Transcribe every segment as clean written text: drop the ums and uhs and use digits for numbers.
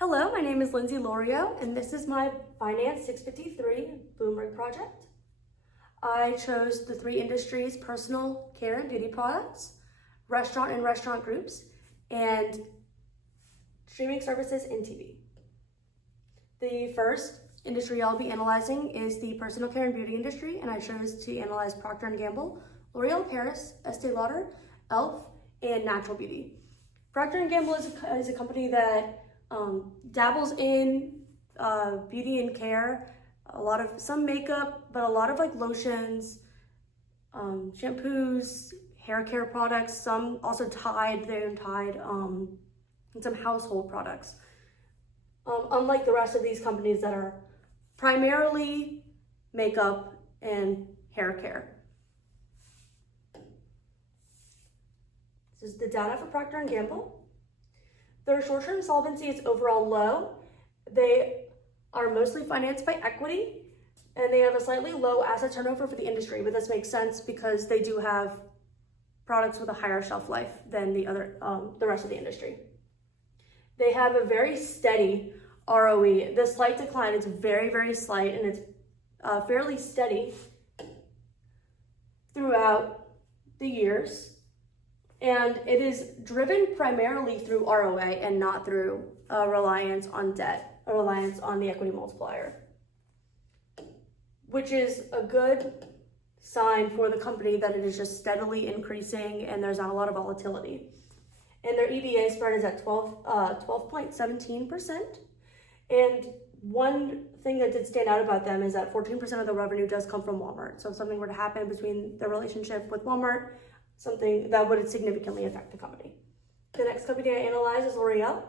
Hello, my name is Lindsay Lorio, and this is my Finance 653 Bloomberg project. I chose the three industries: personal care and beauty products, restaurant and restaurant groups, and streaming services and TV. The first industry I'll be analyzing is the personal care and beauty industry, and I chose to analyze Procter & Gamble, L'Oreal Paris, Estee Lauder, e.l.f., and Natural Beauty. Procter & Gamble is a company that dabbles in beauty and care, some makeup, but a lot of like lotions, shampoos, hair care products, some also Tide, and some household products. Unlike the rest of these companies that are primarily makeup and hair care. This is the data for Procter & Gamble. Their short-term solvency is overall low. They are mostly financed by equity, and they have a slightly low asset turnover for the industry, but this makes sense because they do have products with a higher shelf life than the rest of the industry. They have a very steady ROE. The slight decline is very, very slight, and it's fairly steady throughout the years. And it is driven primarily through ROA and not through reliance on debt, a reliance on the equity multiplier, which is a good sign for the company that it is just steadily increasing and there's not a lot of volatility. And their EVA spread is at 12.17%. And one thing that did stand out about them is that 14% of the revenue does come from Walmart. So if something were to happen between their relationship with Walmart, something that would significantly affect the company. The next company I analyze is L'Oreal.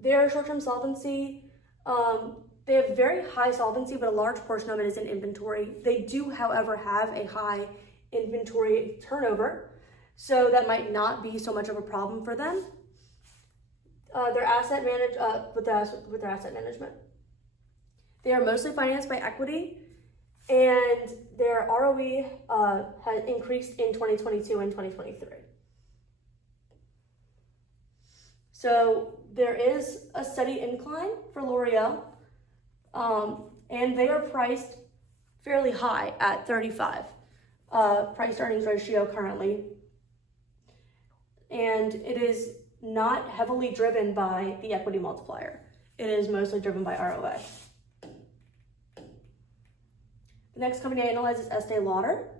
Their short-term solvency, they have very high solvency, but a large portion of it is in inventory. They do, however, have a high inventory turnover, so that might not be so much of a problem for them. With their asset management. They are mostly financed by equity, and their ROE has increased in 2022 and 2023. So there is a steady incline for L'Oreal, and they are priced fairly high at 35 price to earnings ratio currently. And it is not heavily driven by the equity multiplier. It is mostly driven by ROA. The next company I analyze is Estee Lauder.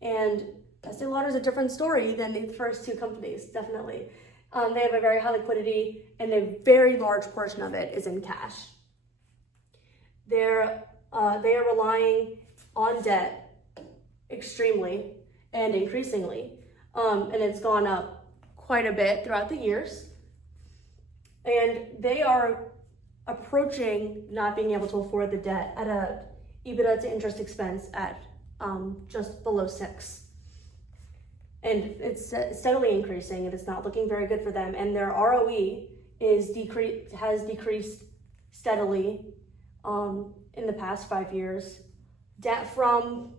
And Estee Lauder is a different story than the first two companies, definitely. They have a very high liquidity, and a very large portion of it is in cash. They are relying on debt extremely and increasingly, and it's gone up quite a bit throughout the years. And they are approaching not being able to afford the debt at a EBITDA to interest expense at just below 6. And it's steadily increasing, and it's not looking very good for them. And their ROE has decreased steadily in the past 5 years, from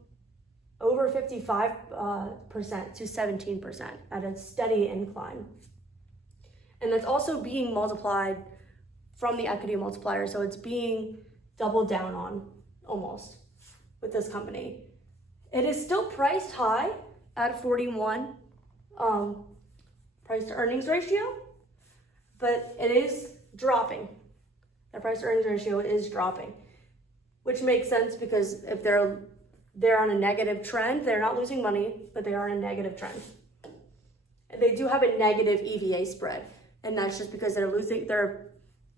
over 55% to 17% at a steady incline. And that's also being multiplied from the equity multiplier, so it's being doubled down on almost with this company. It is still priced high at 41 price to earnings ratio, but it is dropping. The price to earnings ratio is dropping, which makes sense because if they're on a negative trend, they're not losing money, but they are on a negative trend. And they do have a negative EVA spread, and that's just because they're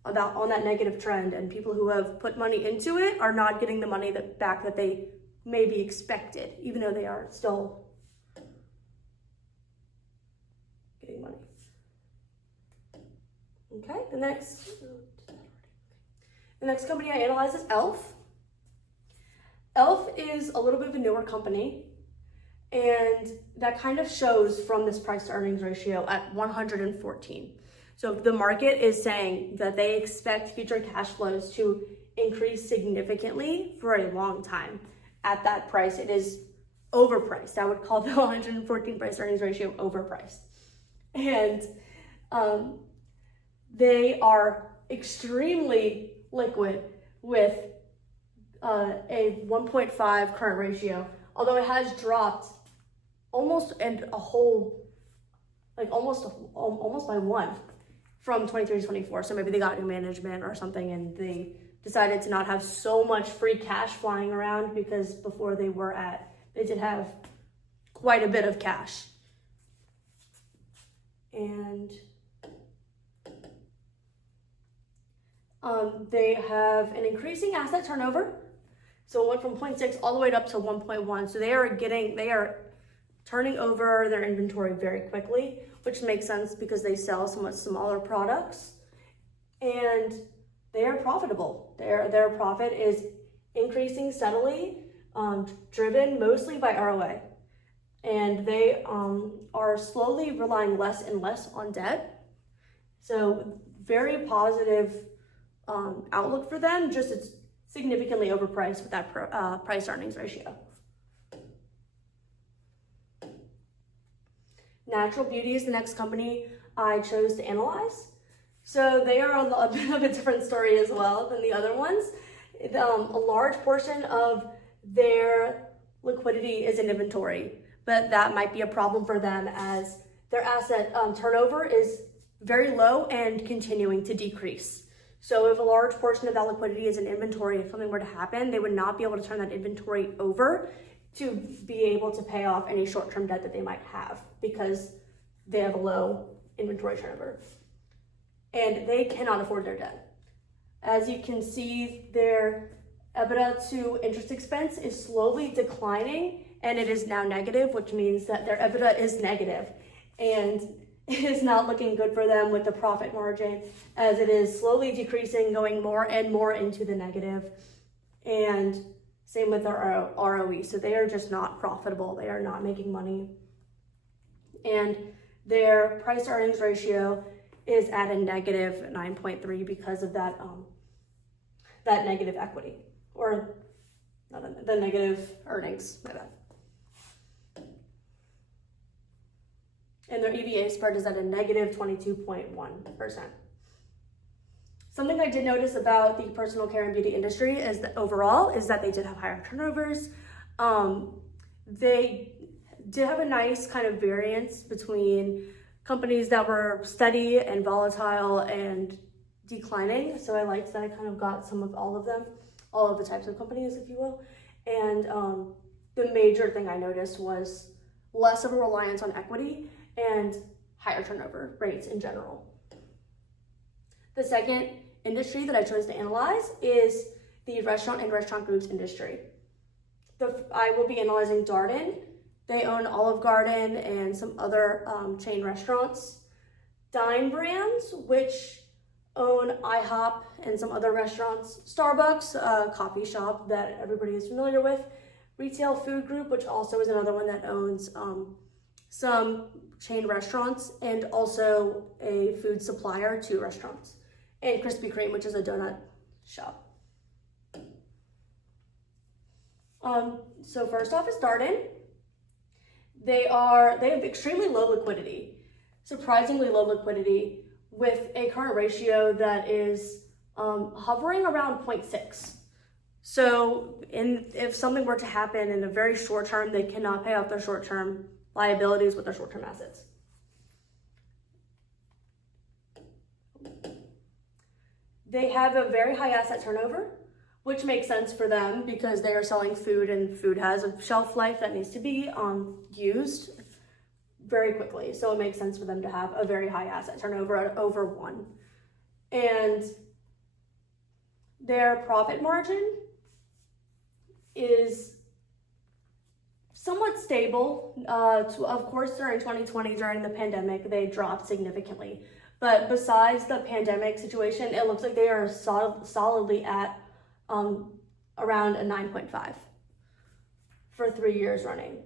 on that negative trend, and people who have put money into it are not getting the money back that they maybe expected, even though they are still getting money. Okay, the next company I analyze is e.l.f. e.l.f. is a little bit of a newer company, and that kind of shows from this price to earnings ratio at 114. So the market is saying that they expect future cash flows to increase significantly for a long time. At that price, it is overpriced. I would call the 114 price earnings ratio overpriced. And They are extremely liquid with a 1.5 current ratio, although it has dropped almost almost by one from 23 to 24. So maybe they got new management or something and they decided to not have so much free cash flying around, because before they did have quite a bit of cash. And they have an increasing asset turnover. So it went from 0.6 all the way up to 1.1. So they are turning over their inventory very quickly, which makes sense because they sell somewhat smaller products, and they are profitable. Their profit is increasing steadily, driven mostly by ROA. And they are slowly relying less and less on debt. So very positive outlook for them, just it's significantly overpriced with that price earnings ratio. Natural Beauty is the next company I chose to analyze. So they are a bit of a different story as well than the other ones. A large portion of their liquidity is in inventory, but that might be a problem for them as their asset turnover is very low and continuing to decrease. So if a large portion of that liquidity is in inventory, if something were to happen, they would not be able to turn that inventory over to be able to pay off any short-term debt that they might have, because they have a low inventory turnover. And they cannot afford their debt. As you can see, their EBITDA to interest expense is slowly declining, and it is now negative, which means that their EBITDA is negative. And it is not looking good for them with the profit margin, as it is slowly decreasing, going more and more into the negative. And same with their ROE. So they are just not profitable. They are not making money. And their price earnings ratio is at a negative 9.3 because of that negative equity, or the negative earnings. My bad. And their EVA spread is at a negative 22.1%. Something I did notice about the personal care and beauty industry is that overall is that they did have higher turnovers. They did have a nice kind of variance between companies that were steady and volatile and declining. So I liked that I kind of got some of all of them, all of the types of companies, if you will. And the major thing I noticed was less of a reliance on equity and higher turnover rates in general. The second industry that I chose to analyze is the restaurant and restaurant groups industry. I will be analyzing Darden. They own Olive Garden and some other chain restaurants. Dine Brands, which own IHOP and some other restaurants. Starbucks, a coffee shop that everybody is familiar with. Retail Food Group, which also is another one that owns some chain restaurants and also a food supplier to restaurants. And Krispy Kreme, which is a donut shop. So first off is Darden. They have extremely low liquidity, surprisingly low liquidity, with a current ratio that is hovering around 0.6. So if something were to happen in a very short term, they cannot pay off their short-term liabilities with their short-term assets. They have a very high asset turnover, which makes sense for them because they are selling food, and food has a shelf life that needs to be used very quickly. So it makes sense for them to have a very high asset turnover at over 1. And their profit margin is somewhat stable. Of course, during 2020, during the pandemic, they dropped significantly. But besides the pandemic situation, it looks like they are solidly at around a 9.5 for 3 years running.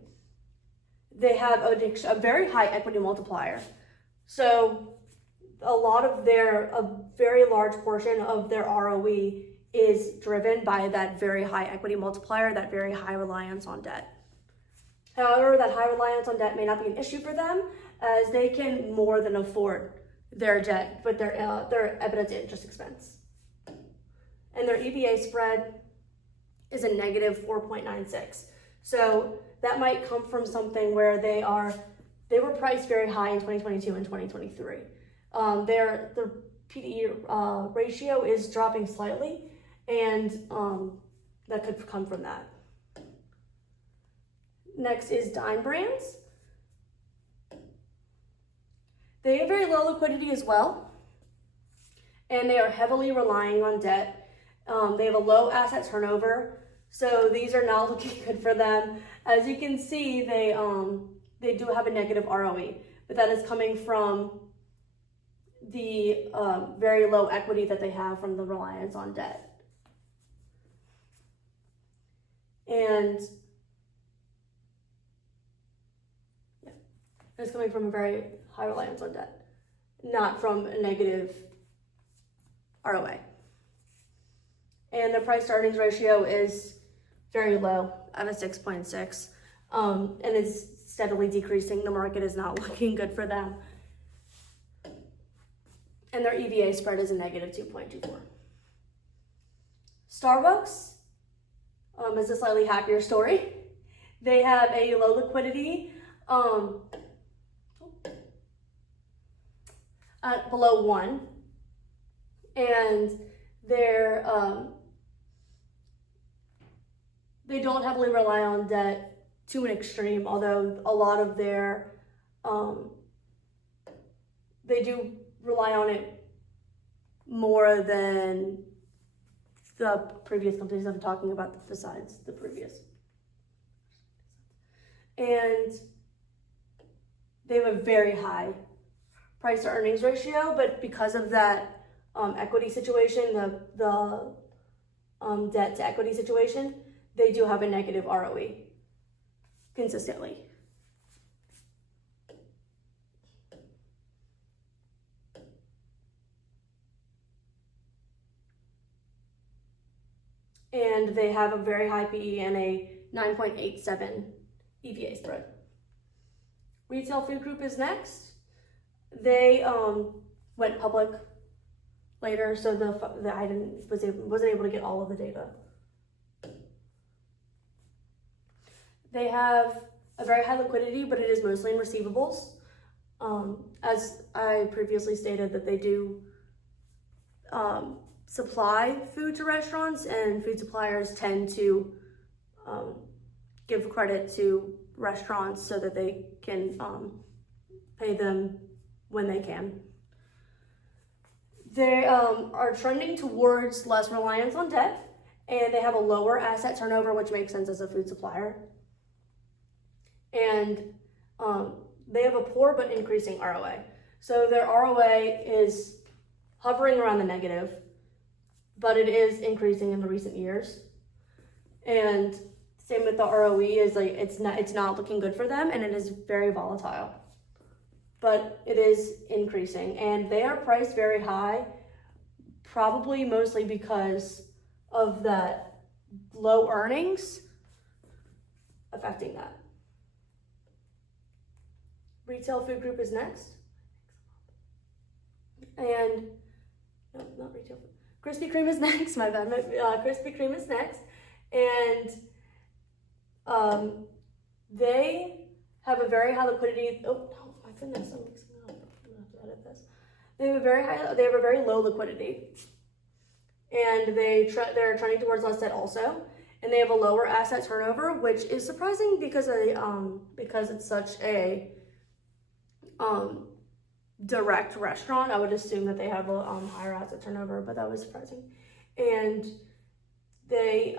They have a very high equity multiplier. So a very large portion of their ROE is driven by that very high equity multiplier, that very high reliance on debt. However, that high reliance on debt may not be an issue for them, as they can more than afford their debt, but their EBITDA to interest expense. And their EVA spread is a negative 4.96. So that might come from something where they were priced very high in 2022 and 2023. Their PDE ratio is dropping slightly, and that could come from that. Next is Dime Brands. They have very low liquidity as well, and they are heavily relying on debt. They have a low asset turnover, so these are not looking good for them. As you can see, they do have a negative ROE, but that is coming from the very low equity that they have from the reliance on debt. And yeah, it's coming from a very high reliance on debt, not from a negative ROA. And the price to earnings ratio is very low at a 6.6, and it's steadily decreasing. The market is not looking good for them. And their EVA spread is a negative 2.24. Starbucks is a slightly happier story. They have a low liquidity at below 1, and they don't heavily rely on debt to an extreme, although a lot of their they do rely on it more than the previous companies I'm talking about besides the previous. And they have a very high price to earnings ratio, but because of that equity situation, the debt to equity situation, they do have a negative ROE consistently. And they have a very high PE and a 9.87 EVA spread. Retail Food Group is next. They went public later, so I wasn't able to get all of the data. They have a very high liquidity, but it is mostly in receivables. As I previously stated, that they do supply food to restaurants, and food suppliers tend to give credit to restaurants so that they can pay them when they can. They are trending towards less reliance on debt, and they have a lower asset turnover, which makes sense as a food supplier. And they have a poor but increasing ROA. So their ROA is hovering around the negative, but it is increasing in the recent years. And same with the ROE, is like it's not looking good for them, and it is very volatile. But it is increasing, and they are priced very high, probably mostly because of that low earnings affecting that. Retail Food Group is next. And, no, not Retail Food. Krispy Kreme is next, my bad. Krispy Kreme is next. And they have a very high liquidity. Oh, no, my goodness, I'm mixing it up. I'm going to have to edit this. They have a very low liquidity. And they're trending towards less debt also. And they have a lower asset turnover, which is surprising because it's such a direct restaurant. I would assume that they have a higher asset turnover, but that was surprising. And they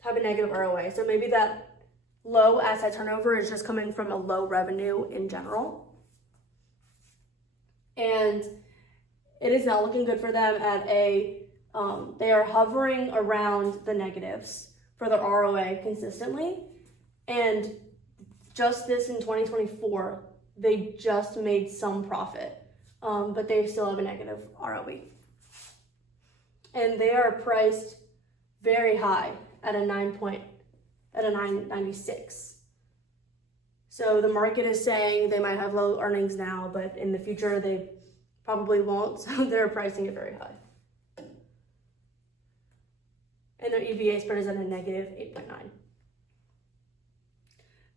have a negative ROA. So maybe that low asset turnover is just coming from a low revenue in general. And it is not looking good for them at they are hovering around the negatives for their ROA consistently. And just this in 2024, they just made some profit, but they still have a negative ROE. And they are priced very high at a 9.96. So the market is saying they might have low earnings now, but in the future probably won't, so they're pricing it very high. And their EVA spread is at a negative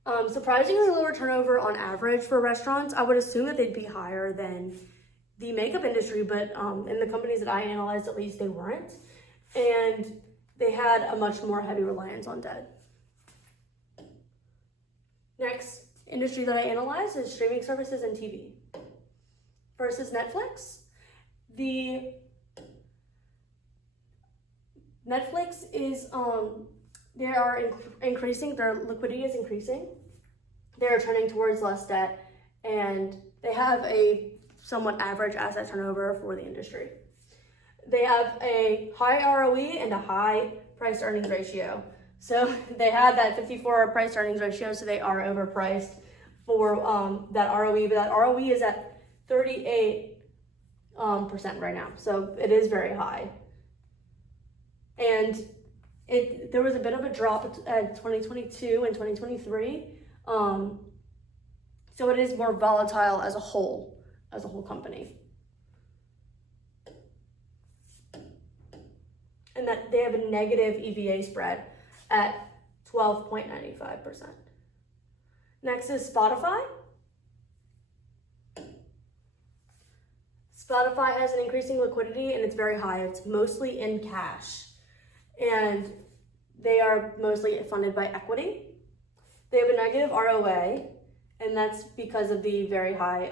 8.9. Surprisingly lower turnover on average for restaurants. I would assume that they'd be higher than the makeup industry, but in the companies that I analyzed, at least they weren't. And they had a much more heavy reliance on debt. Next industry that I analyzed is streaming services and TV. First is Netflix. Netflix is, they are increasing, their liquidity is increasing. They're turning towards less debt, and they have a somewhat average asset turnover for the industry. They have a high ROE and a high price earnings ratio. So they have that 54 price earnings ratio, so they are overpriced for that ROE, but that ROE is at 38% right now. So it is very high. And there was a bit of a drop at 2022 and 2023. So it is more volatile as a whole company. And that they have a negative EVA spread at 12.95%. Next is Spotify. Spotify has an increasing liquidity and it's very high. It's mostly in cash. And they are mostly funded by equity. They have a negative ROA, and that's because of the very high,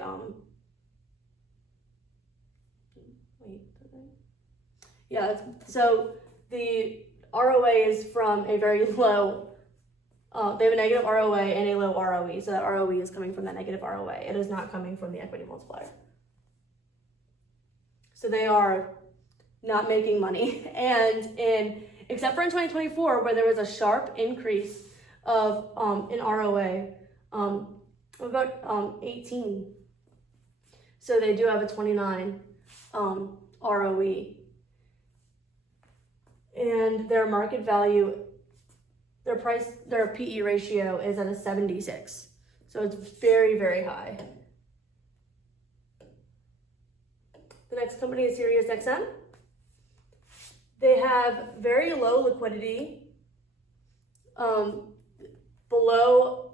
so the ROA is from a very low, they have a negative ROA and a low ROE, so that ROE is coming from that negative ROA. It is not coming from the equity multiplier. So they are not making money, and except for in 2024, where there was a sharp increase of in ROA, about 18. So they do have a 29 ROE. And their market value, their PE ratio is at a 76. So it's very, very high. The next company is SiriusXM. They have very low liquidity, almost below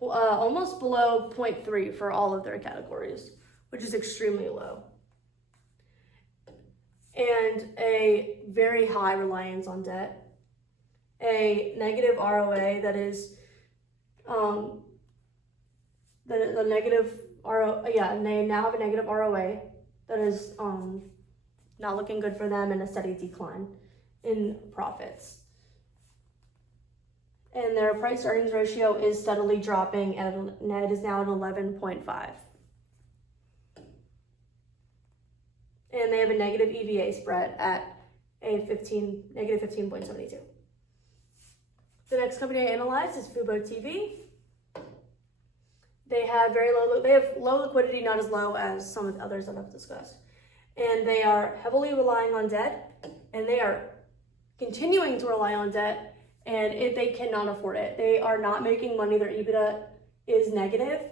0.3 for all of their categories, which is extremely low. And a very high reliance on debt, a negative ROA that is, the negative ROA, and they now have a negative ROA that is not looking good for them, and a steady decline in profits. And their price earnings ratio is steadily dropping, and it is now at 11.5. And they have a negative EVA spread at a negative 15.72. The next company I analyzed is Fubo TV. They have low liquidity, not as low as some of the others that I've discussed. And they are heavily relying on debt, and they are continuing to rely on debt, and they cannot afford it. They are not making money. Their EBITDA is negative,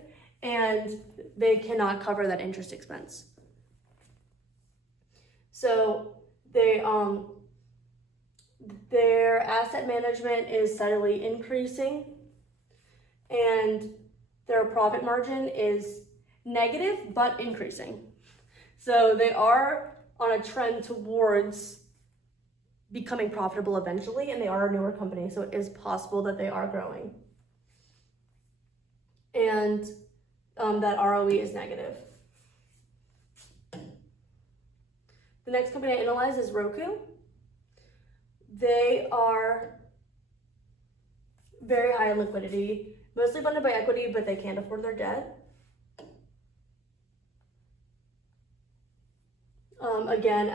and they cannot cover that interest expense. So their asset management is steadily increasing, and their profit margin is negative but increasing. So they are on a trend towards becoming profitable eventually, and they are a newer company, so it is possible that they are growing. And that ROE is negative. The next company I analyzed is Roku. They are very high in liquidity, mostly funded by equity, but they can't afford their debt. Again,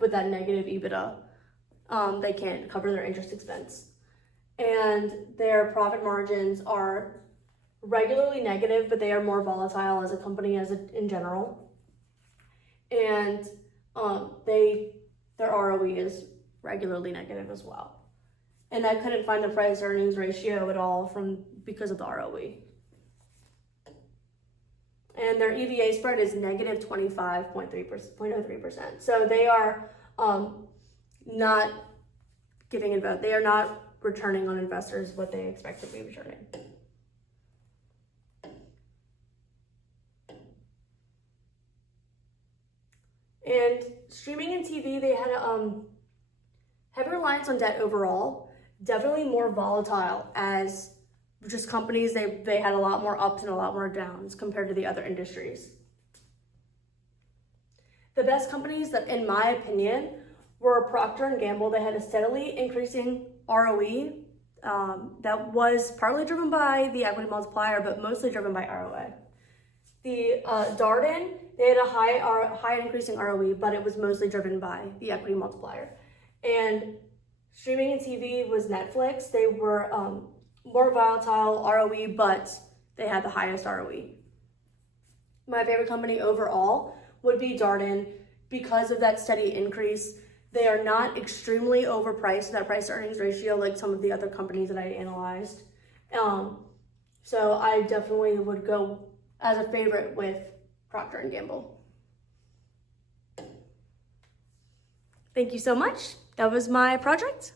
with that negative EBITDA, they can't cover their interest expense. And their profit margins are regularly negative, but they are more volatile as a company in general. And their ROE is regularly negative as well. And I couldn't find the price earnings ratio at all because of the ROE. and their EVA spread is negative 25.3%. So they are not giving they are not returning on investors what they expect to be returning. And streaming and TV, they had heavy reliance on debt overall, definitely more volatile as just companies, they had a lot more ups and a lot more downs compared to the other industries. The best companies that, in my opinion, were Procter & Gamble. They had a steadily increasing ROE that was partly driven by the equity multiplier, but mostly driven by ROA. The Darden, they had a high increasing ROE, but it was mostly driven by the equity multiplier. And streaming and TV was Netflix. They were more volatile ROE, but they had the highest ROE. My favorite company overall would be Darden because of that steady increase. They are not extremely overpriced, that price to earnings ratio, like some of the other companies that I analyzed. So I definitely would go as a favorite with Procter & Gamble. Thank you so much. That was my project.